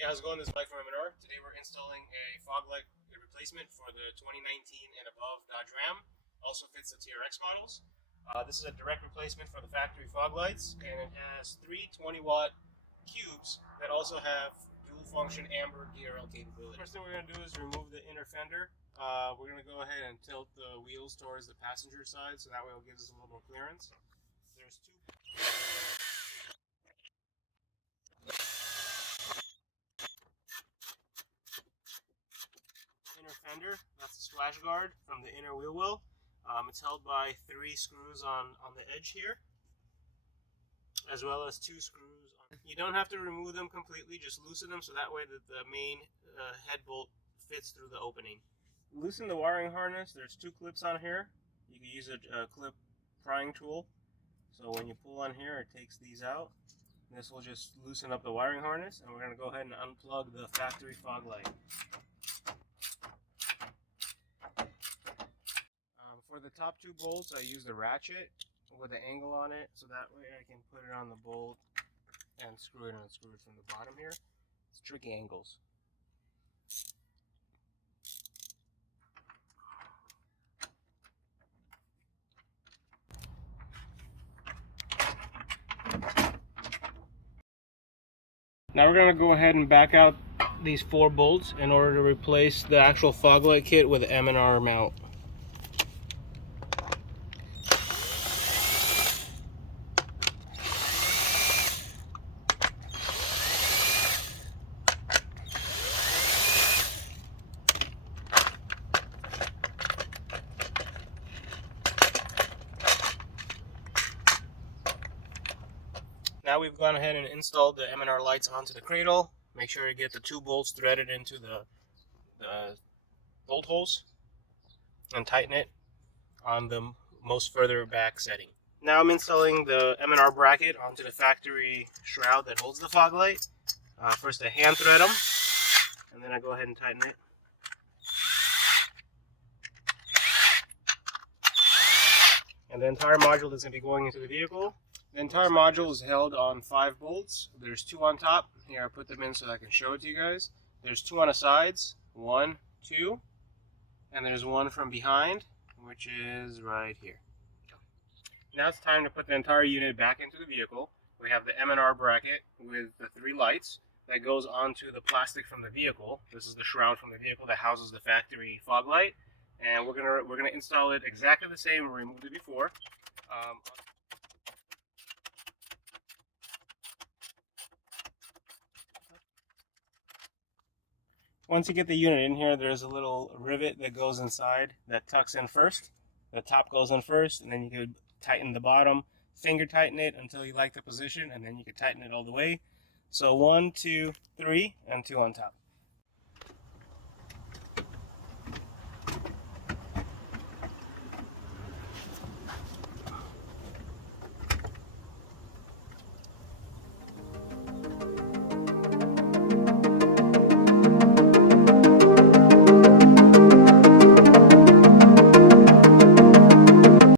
Hey, how's it going? This is Mike from M&R. Today we're installing a fog light replacement for the 2019 and above Dodge Ram. Also fits the TRX models. This is a direct replacement for the factory fog lights, and it has three 20-watt cubes that also have dual function amber DRL capability. First thing we're going to do is remove the inner fender. We're going to go ahead and tilt the wheels towards the passenger side so that way it gives us a little more clearance. There's two inner fender, that's the splash guard from the inner wheel well. It's held by three screws on the edge here, as well as two screws on. You don't have to remove them completely, just loosen them so that way that the main head bolt fits through the opening. Loosen the wiring harness. There's two clips on here. You can use a clip prying tool. So when you pull on here, it takes these out. This will just loosen up the wiring harness, and we're going to go ahead and unplug the factory fog light. For the top two bolts, I use the ratchet with an angle on it, so that way I can put it on the bolt and screw it and unscrew it from the bottom here. It's tricky angles. Now we're going to go ahead and back out these four bolts in order to replace the actual fog light kit with an M&R mount. Now we've gone ahead and installed the M&R lights onto the cradle. Make sure you get the two bolts threaded into the bolt holes and tighten it on the most further back setting. Now I'm installing the M&R bracket onto the factory shroud that holds the fog light. First I hand thread them, and then I go ahead and tighten it. And the entire module is going to be going into the vehicle. The entire module is held on 5 bolts. There's 2 on top. Here, I put them in so that I can show it to you guys. There's 2 on the sides. 1, 2. And there's 1 from behind, which is right here. Now it's time to put the entire unit back into the vehicle. We have the M&R bracket with the 3 lights that goes onto the plastic from the vehicle. This is the shroud from the vehicle that houses the factory fog light. And we're gonna install it exactly the same we removed it before. Once you get the unit in here, there's a little rivet that goes inside that tucks in first. The top goes in first, and then you can tighten the bottom, finger tighten it until you like the position, and then you can tighten it all the way. So 1, 2, 3, and 2 on top.